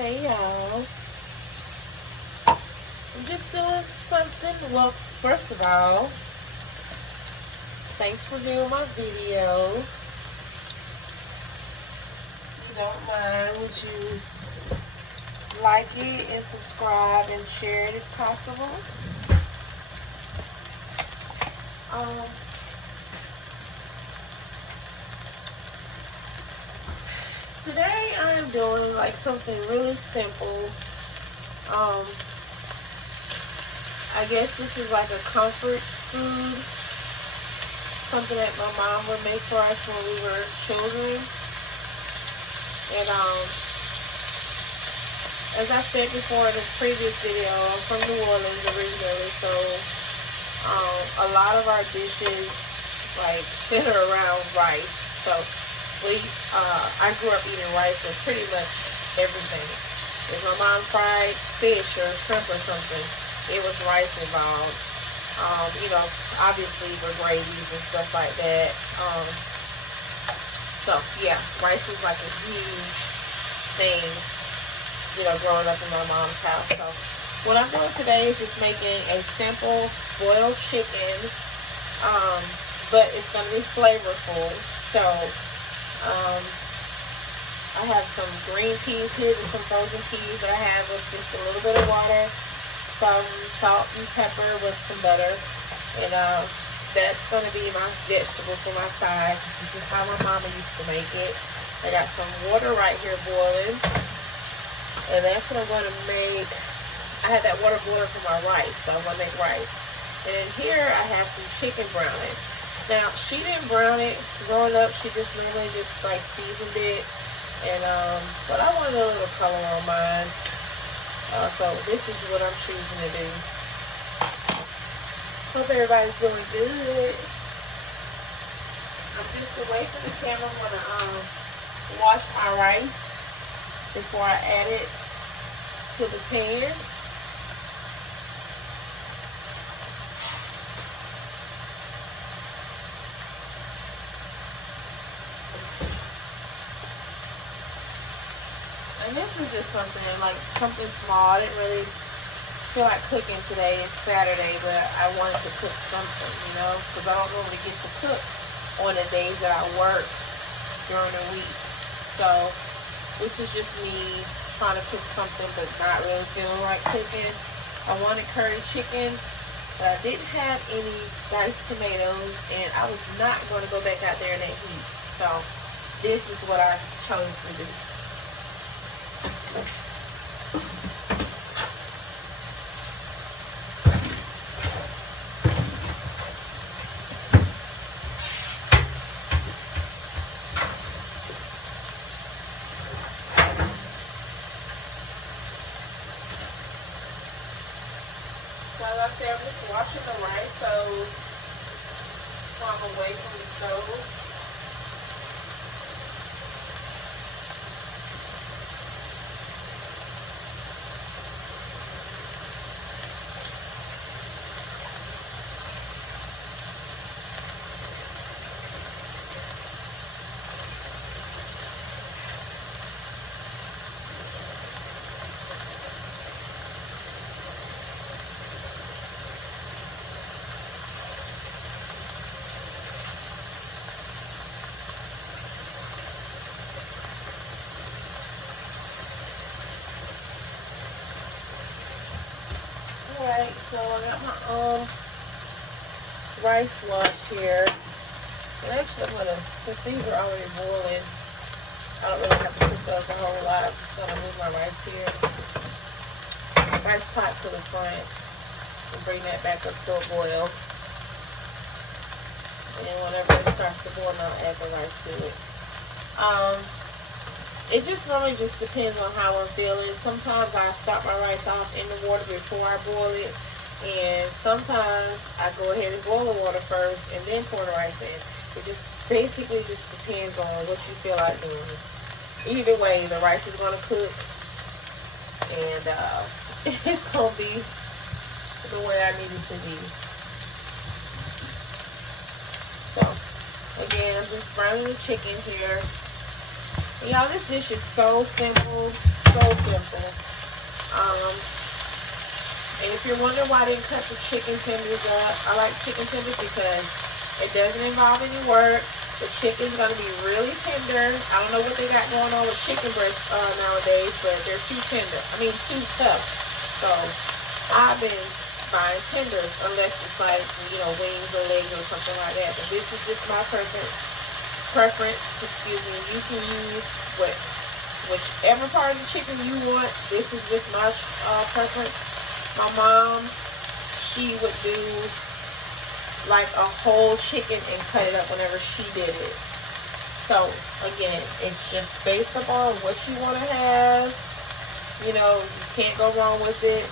Hey y'all, I'm just doing something. Well, first of all, thanks for viewing my video. If you don't mind, would you like it and subscribe and share it if possible? Today I'm doing like something really simple. I guess this is like a comfort food, something that my mom would make for us when we were children. And as I said before in the previous video, I'm from New Orleans originally, so a lot of our dishes like center around rice. So I grew up eating rice with pretty much everything. If my mom fried fish or shrimp or something, it was rice involved. Obviously with gravies and stuff like that. So yeah, rice was like a huge thing, growing up in my mom's house. So what I'm doing today is just making a simple boiled chicken, but it's going to be flavorful. So I have some green peas here and some frozen peas that I have with just a little bit of water, some salt and pepper with some butter, and that's going to be my vegetable for my side. This is how my mama used to make it. I got some water right here boiling, and that's what I'm going to make. I had that water boiling for my rice, so I'm going to make rice. And then here I have some chicken browning. Now, she didn't brown it growing up. She just normally just like seasoned it. And, but I wanted a little color on mine. So this is what I'm choosing to do. Hope everybody's doing good. I'm just away from the camera. I'm going to wash my rice before I add it to the pan. And this is just something small. I didn't really feel like cooking today. It's Saturday, but I wanted to cook something, because I don't normally get to cook on the days that I work during the week. So this is just me trying to cook something, but not really feeling like cooking. I wanted curry chicken, but I didn't have any diced tomatoes, and I was not going to go back out there in that heat. So this is what I chose to do. So like I said, I'm just washing the rice so I'm away from the stove. Alright, so I got my rice washed here. And actually since these are already boiling, I don't really have to cook up a whole lot. I'm just gonna move my rice here. Rice pot to the front and bring that back up to a boil. And then whenever it starts to boil, I'll add the rice to it. It just normally just depends on how I'm feeling. Sometimes I start my rice off in the water before I boil it. And sometimes I go ahead and boil the water first and then pour the rice in. It just basically just depends on what you feel like doing. Either way, the rice is going to cook. And it's going to be the way I need it to be. So, again, I'm just browning the chicken here. Y'all, this dish is so simple. So simple. Um, and if you're wondering why I didn't cut the chicken tenders up, I like chicken tenders because it doesn't involve any work. The chicken's gonna be really tender. I don't know what they got going on with chicken breasts nowadays, but they're too tender. I mean, too tough. So I've been buying tenders, unless it's like, you know, wings or legs or something like that. But this is just my preference. Excuse me. You can use whichever part of the chicken you want. This is just my preference. My mom, she would do like a whole chicken and cut it up whenever she did it. So again, it's just based upon what you want to have. You know, you can't go wrong with it.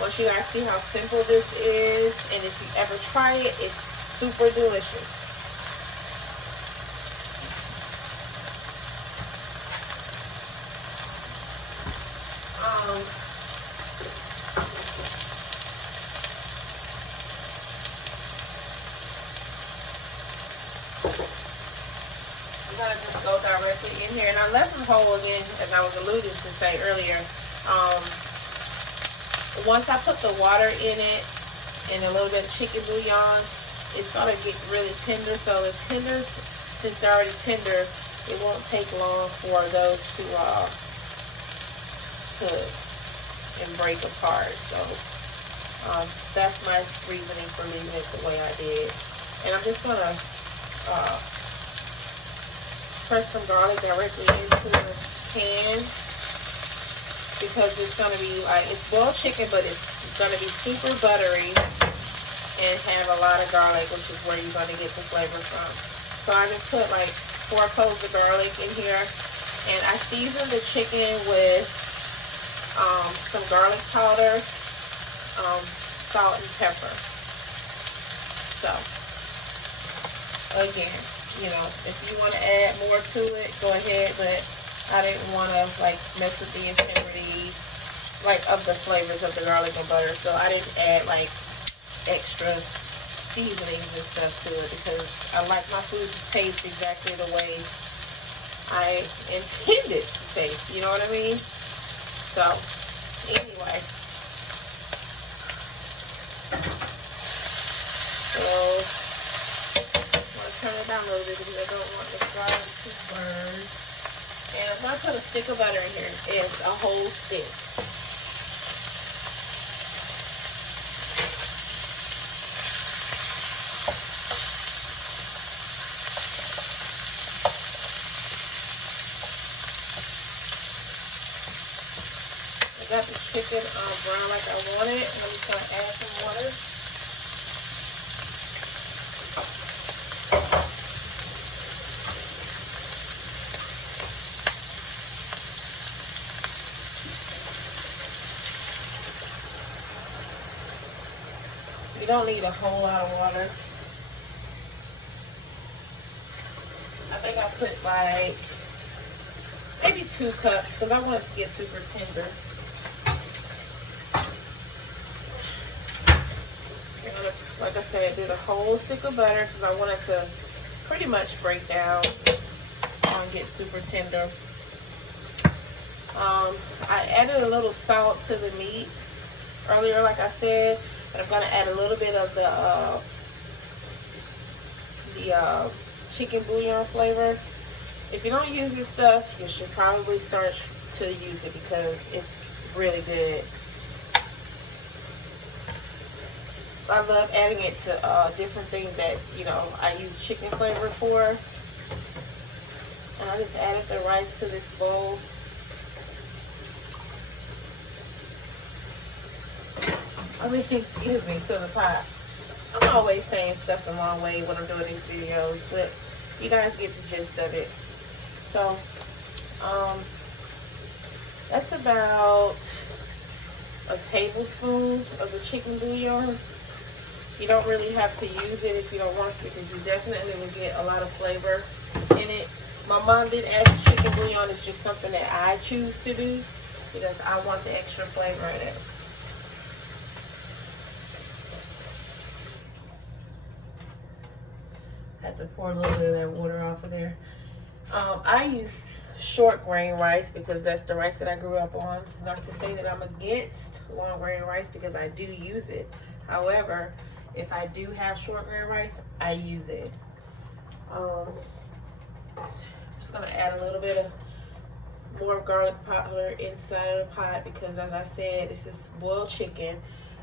Once you guys see how simple this is, and if you ever try it, it's super delicious. I'm gonna just go directly in here, and I left them whole again, as I was alluding to say earlier. Once I put the water in it and a little bit of chicken bouillon, it's gonna get really tender. So the tenders, since they're already tender, it won't take long for those to cook and break apart. So that's my reasoning for leaving it the way I did. And I'm just gonna press some garlic directly into the pan, because it's going to be like, it's boiled chicken, but it's going to be super buttery and have a lot of garlic, which is where you're going to get the flavor from. So I just put like 4 cloves of garlic in here, and I season the chicken with some garlic powder, salt and pepper. So again, you know, if you want to add more to it, go ahead, but I didn't want to like mess with the integrity like of the flavors of the garlic and butter, so I didn't add like extra seasonings and stuff to it, because I like my food to taste exactly the way I intended to taste, you know what I mean? So anyway, so turn it down a little bit because I don't want the garlic to burn. And I'm going to put a stick of butter in here. It's a whole stick. I got the chicken brown like I wanted. And I'm just going to add some water. You don't need a whole lot of water. I think I put like maybe 2 cups because I want it to get super tender. I'm gonna, like I said, do the whole stick of butter because I want it to pretty much break down and get super tender. I added a little salt to the meat earlier, like I said. And I'm going to add a little bit of the chicken bouillon flavor. If you don't use this stuff, you should probably start to use it because it's really good. I love adding it to different things that, you know, I use chicken flavor for. And I just added the rice to this bowl. I mean, excuse me, to the pot. I'm always saying stuff the wrong way when I'm doing these videos, but you guys get the gist of it. So, that's about a tablespoon of the chicken bouillon. You don't really have to use it if you don't want to, because you definitely will get a lot of flavor in it. My mom did add the chicken bouillon. It's just something that I choose to do because I want the extra flavor in it. Had to pour a little bit of that water off of there. I use short grain rice because that's the rice that I grew up on. Not to say that I'm against long grain rice because I do use it. However, if I do have short grain rice, I use it. I'm just gonna add a little bit of more garlic powder inside of the pot because, as I said, this is boiled chicken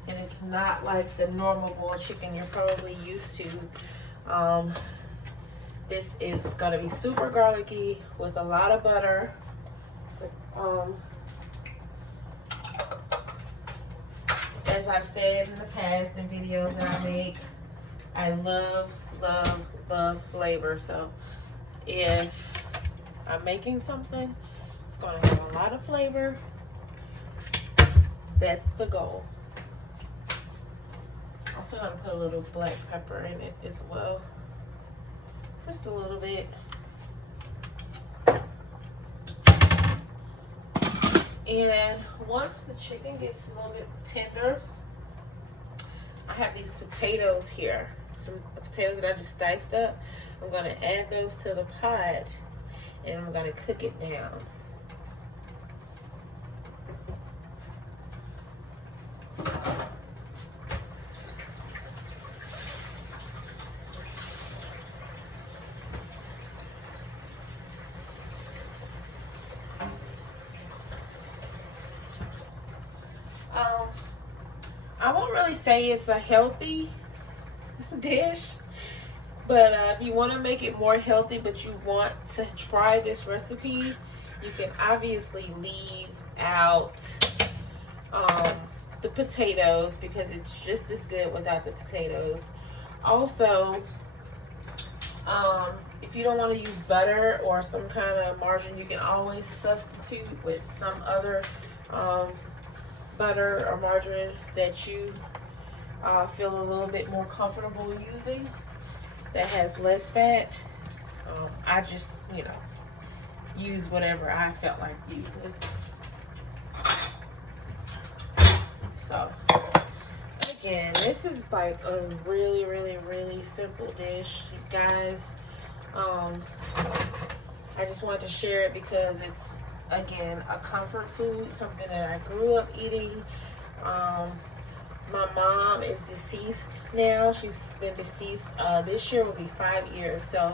and it's not like the normal boiled chicken you're probably used to. This is gonna be super garlicky with a lot of butter. As I've said in the past in videos that I make, I love, love, love flavor. So if I'm making something, it's gonna have a lot of flavor. That's the goal. Also gonna put a little black pepper in it as well. Just a little bit. And once the chicken gets a little bit tender, I have these potatoes here. Some potatoes that I just diced up. I'm gonna add those to the pot and I'm gonna cook it down. I won't really say it's a healthy dish, but if you want to make it more healthy but you want to try this recipe, you can obviously leave out the potatoes because it's just as good without the potatoes. Also, if you don't want to use butter or some kind of margarine, you can always substitute with some other butter or margarine that you feel a little bit more comfortable using that has less fat. I just, use whatever I felt like using. So, again, this is like a really, really, really simple dish, you guys. I just wanted to share it because it's, again, a comfort food, something that I grew up eating. My mom is deceased now. She's been deceased. This year will be 5 years. So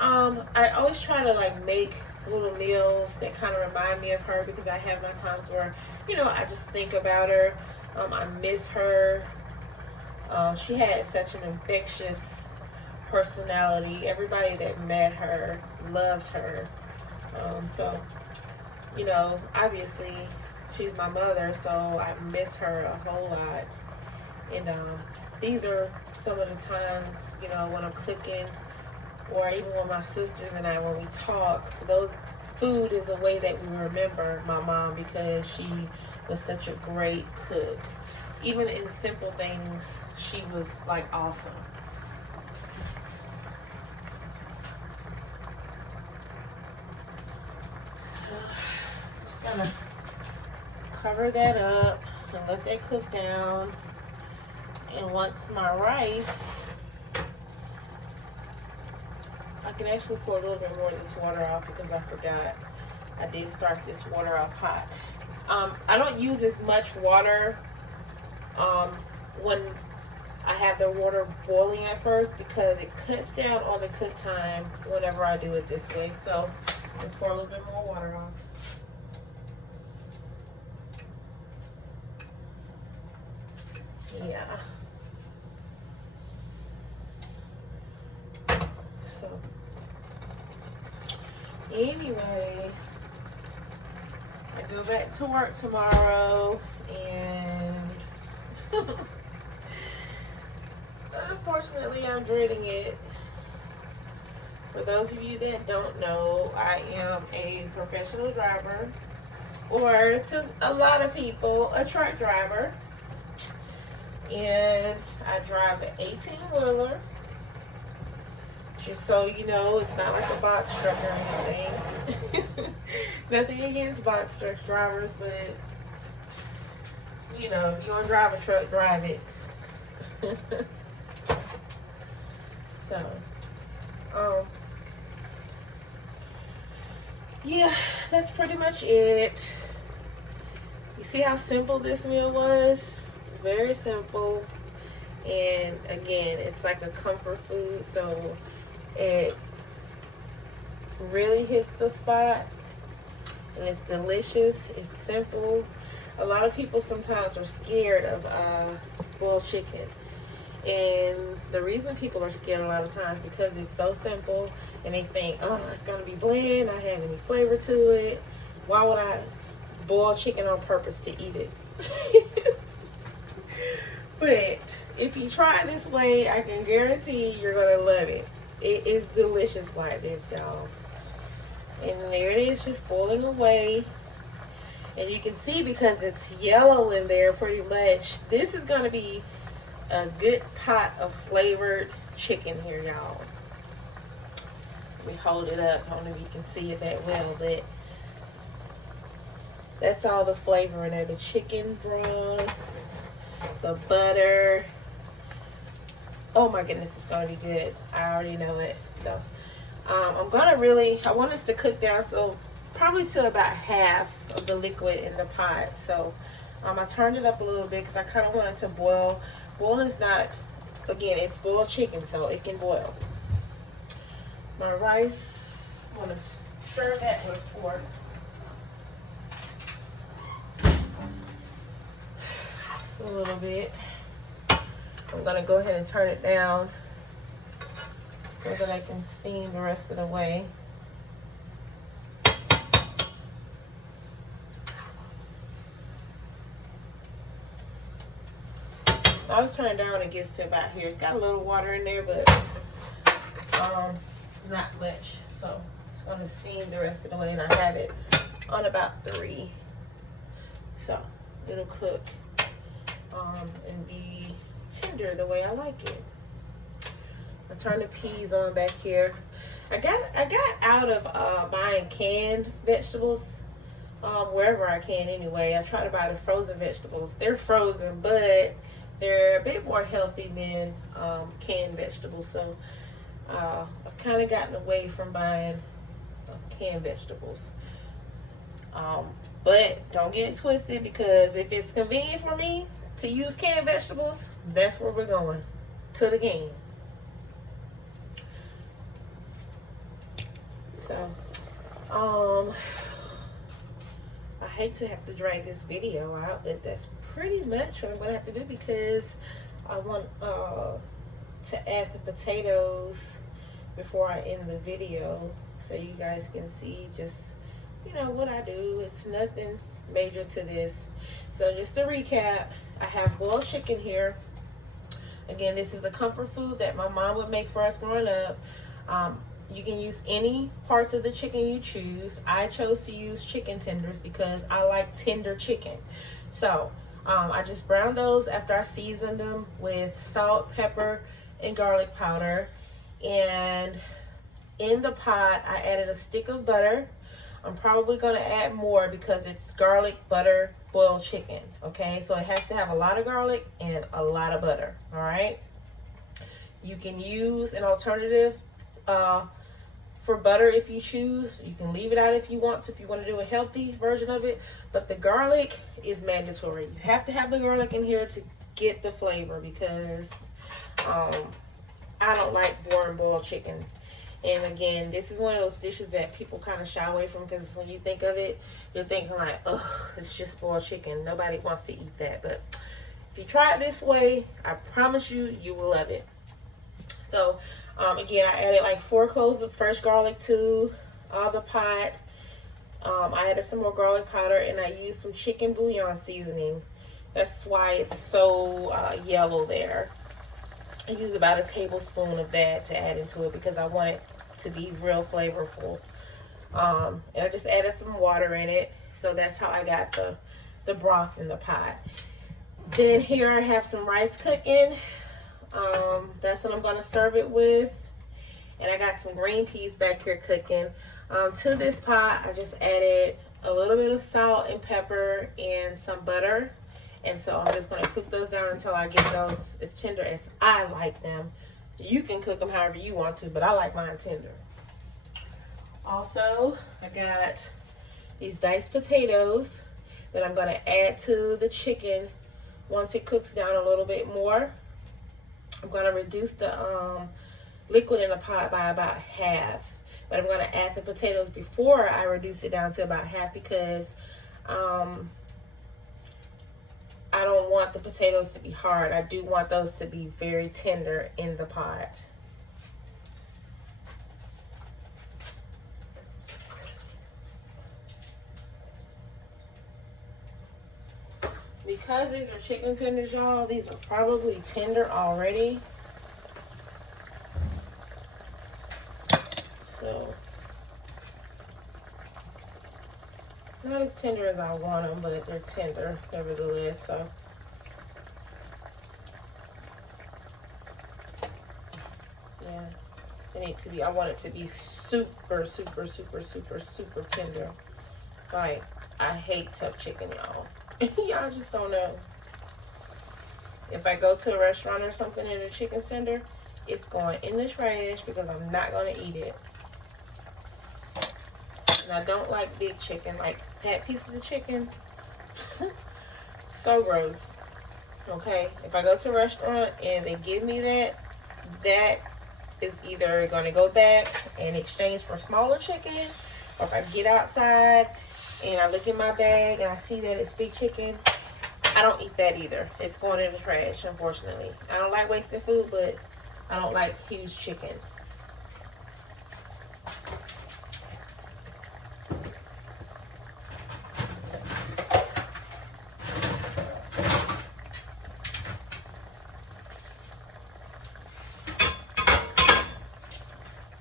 I always try to make little meals that kind of remind me of her because I have my times where, I just think about her. I miss her. She had such an infectious personality. Everybody that met her loved her. So, obviously she's my mother, so I miss her a whole lot. And these are some of the times, when I'm cooking, or even with my sisters and I, when we talk, food is a way that we remember my mom because she was such a great cook. Even in simple things, she was awesome. So, just gonna cover that up and let that cook down. And once my rice, I can actually pour a little bit more of this water off because I forgot I did start this water off hot. I don't use as much water when I have the water boiling at first because it cuts down on the cook time whenever I do it this way. So I'll pour a little bit more water on. Yeah. So anyway, I go back to work tomorrow and unfortunately I'm dreading it. For those of you that don't know, I am a professional driver, or to a lot of people, a truck driver. And I drive an 18-wheeler. Just so you know, it's not like a box truck or anything. Nothing against box truck drivers, but if you want to drive a truck, drive it. So, yeah, that's pretty much it. You see how simple this meal was? Very simple. And again, it's like a comfort food, so it really hits the spot. And it's delicious. It's simple. A lot of people sometimes are scared of boiled chicken. And the reason people are scared a lot of times because it's so simple and they think, oh, it's going to be bland, not have any flavor to it. Why would I boil chicken on purpose to eat it? But if you try it this way, I can guarantee you're going to love it. It is delicious like this, y'all. And there it is, just boiling away. And you can see because it's yellow in there pretty much, this is going to be a good pot of flavored chicken here, y'all. Let me hold it up. I don't know if you can see it that well, but that's all the flavor in there. The chicken broth, the butter. Oh my goodness, it's going to be good. I already know it. So I'm going to I want us to cook down so probably to about half of the liquid in the pot. So I turned it up a little bit because I kind of wanted to boil. Boiling is not, again, it's boiled chicken, so it can boil. My rice, I'm going to serve that with a fork. Just a little bit. I'm going to go ahead and turn it down so that I can steam the rest of the way. I was turning down, it gets to about here. It's got a little water in there, but not much. So it's going to steam the rest of the way, and I have it on about 3. So it'll cook and be tender the way I like it. I turn the peas on back here. I got out of buying canned vegetables wherever I can anyway. I try to buy the frozen vegetables. They're frozen, but they're a bit more healthy than canned vegetables. So I've kind of gotten away from buying canned vegetables. But don't get it twisted, because if it's convenient for me to use canned vegetables, that's where we're going, to the game. So, I hate to have to drag this video out, but that's pretty much what I'm going to have to do, because I want to add the potatoes before I end the video so you guys can see just, what I do. It's nothing major to this. So just to recap, I have boiled chicken here. Again, this is a comfort food that my mom would make for us growing up. You can use any parts of the chicken you choose. I chose to use chicken tenders because I like tender chicken. So I just browned those after I seasoned them with salt, pepper, and garlic powder. And in the pot, I added a stick of butter. I'm probably going to add more because it's garlic, butter, boiled chicken. Okay, so it has to have a lot of garlic and a lot of butter. All right. You can use an alternative for butter if you choose. You can leave it out if you want to, if you want to do a healthy version of it. But the garlic is mandatory. You have to have the garlic in here to get the flavor, because I don't like boring boiled chicken. And again, this is one of those dishes that people kind of shy away from, because when you think of it, you're thinking like, ugh, it's just boiled chicken. Nobody wants to eat that. But if you try it this way, I promise you, you will love it. So again, I added like 4 cloves of fresh garlic to the pot. I added some more garlic powder, and I used some chicken bouillon seasoning. That's why it's so yellow there. I used about a tablespoon of that to add into it because I want it to be real flavorful. And I just added some water in it. So that's how I got the broth in the pot. Then here I have some rice cooking. That's what I'm going to serve it with. And I got some green peas back here cooking. To this pot, I just added a little bit of salt and pepper and some butter. And so I'm just going to cook those down until I get those as tender as I like them. You can cook them however you want to, but I like mine tender. Also, I got these diced potatoes that I'm going to add to the chicken once it cooks down a little bit more. I'm going to reduce the liquid in the pot by about half. But I'm going to add the potatoes before I reduce it down to about half because I don't want the potatoes to be hard. I do want those to be very tender in the pot. Because these are chicken tenders, y'all, these are probably tender already. So, not as tender as I want them, but they're tender nevertheless. So, yeah, they need to be. I want it to be super, super, super, super, super tender. Like, I hate tough chicken, y'all. Y'all just don't know. If I go to a restaurant or something and a chicken tender, it's going in the trash because I'm not going to eat it. And I don't like big chicken, like fat pieces of chicken. So gross. Okay, if I go to a restaurant and they give me that, that is either going to go back in exchange for smaller chicken, or if I get outside and I look in my bag and I see that it's big chicken, I don't eat that either. It's going in the trash, unfortunately. I don't like wasting food, but I don't like huge chicken.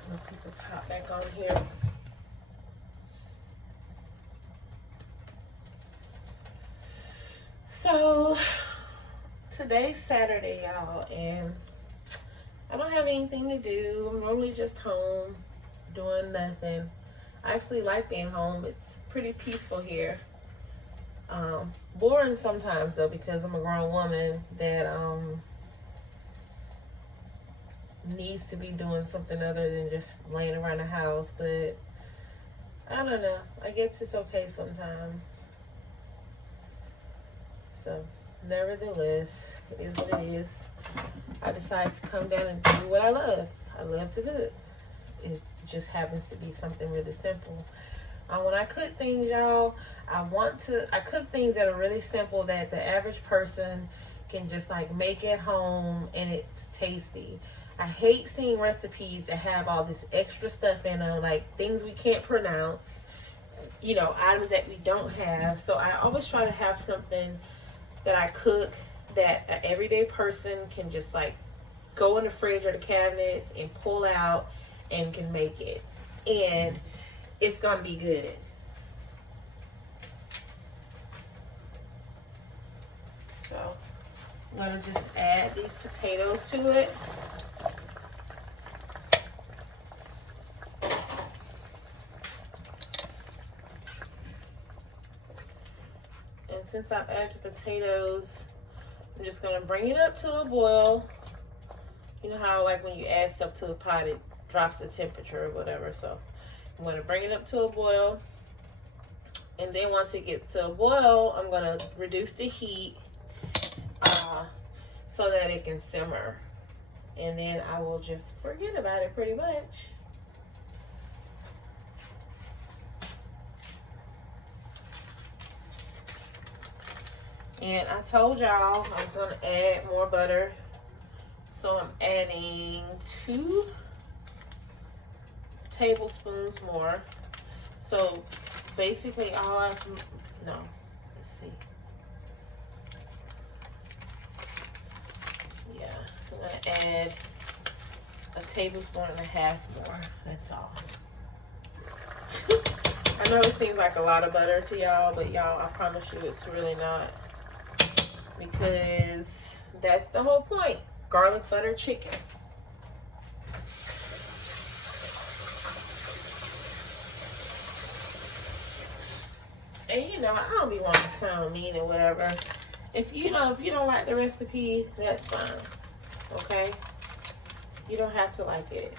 I'll put the top back on here. So, today's Saturday, y'all, and I don't have anything to do. I'm normally just home doing nothing. I actually like being home. It's pretty peaceful here. Boring sometimes, though, because I'm a grown woman that needs to be doing something other than just laying around the house. But I don't know. I guess it's okay sometimes. So, nevertheless, it is what it is. I decided to come down and do what I love. I love to cook. It just happens to be something really simple. When I cook things, y'all, I cook things that are really simple that the average person can just like make at home and it's tasty. I hate seeing recipes that have all this extra stuff in them, like things we can't pronounce, you know, items that we don't have. So I always try to have something that I cook that an everyday person can just like go in the fridge or the cabinets and pull out and can make it. And it's going to be good. So I'm going to just add these potatoes to it. And since I've added the potatoes, I'm just going to bring it up to a boil. You know how like when you add stuff to a pot, it drops the temperature or whatever. So I'm going to bring it up to a boil. And then once it gets to a boil, I'm going to reduce the heat so that it can simmer. And then I will just forget about it pretty much. And I told y'all I was going to add more butter. So I'm adding 2 tablespoons more. So basically all I have, no, let's see. Yeah, I'm gonna add a tablespoon and a half more, that's all. I know it seems like a lot of butter to y'all, but y'all, I promise you it's really not. Because that's the whole point. Garlic butter chicken. And you know, I don't be wanting to sound mean or whatever. If you don't like the recipe, that's fine. Okay? You don't have to like it.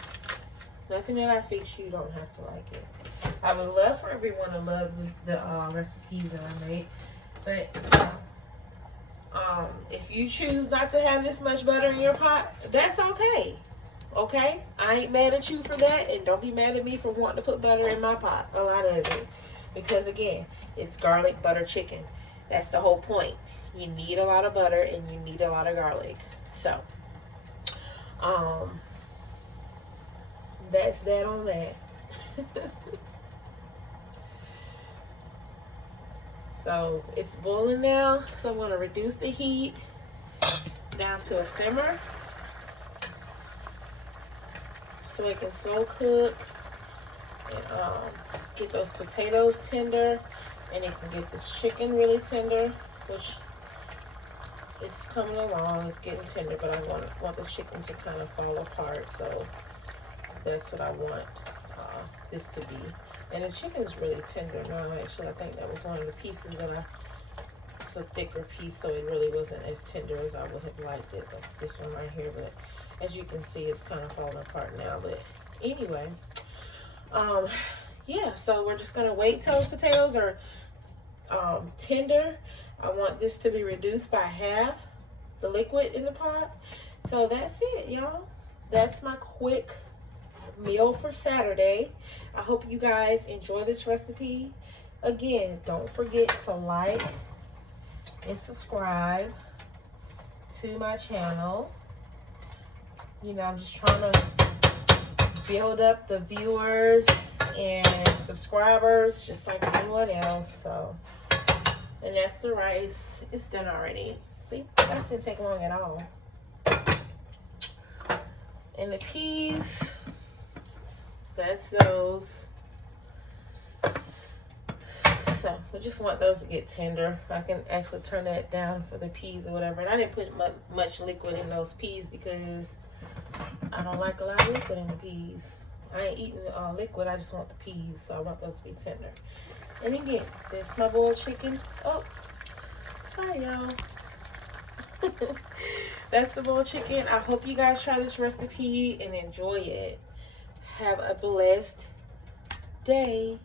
Nothing that I fix, you don't have to like it. I would love for everyone to love the recipes that I make, but if you choose not to have this much butter in your pot, that's okay. Okay? I ain't mad at you for that, and don't be mad at me for wanting to put butter in my pot, a lot of it. Because again, it's garlic butter chicken. That's the whole point. You need a lot of butter and you need a lot of garlic. So, that's that on that. So it's boiling now, so I'm going to reduce the heat down to a simmer so it can slow cook and get those potatoes tender, and it can get this chicken really tender, which it's coming along. It's getting tender, but I want the chicken to kind of fall apart, so that's what I want this to be. And the chicken is really tender now. Actually, I think that was one of the pieces that it's a thicker piece, so it really wasn't as tender as I would have liked it. That's this one right here, but as you can see, it's kind of falling apart now. But anyway, yeah, so we're just gonna wait till the potatoes are tender. I want this to be reduced by half, the liquid in the pot. So that's it, y'all. That's my quick meal for Saturday. I hope you guys enjoy this recipe. Again, don't forget to like and subscribe to my channel. You know, I'm just trying to build up the viewers and subscribers just like anyone else. So, and that's the rice. It's done already. See, that didn't take long at all. And the peas, that's those. So we just want those to get tender. I can actually turn that down for the peas or whatever. And I didn't put much liquid in those peas because I don't like a lot of liquid in the peas. I ain't eating liquid. I just want the peas. So I want those to be tender. And again, this is my boiled chicken. Oh, sorry y'all. That's the boiled chicken. I hope you guys try this recipe and enjoy it. Have a blessed day.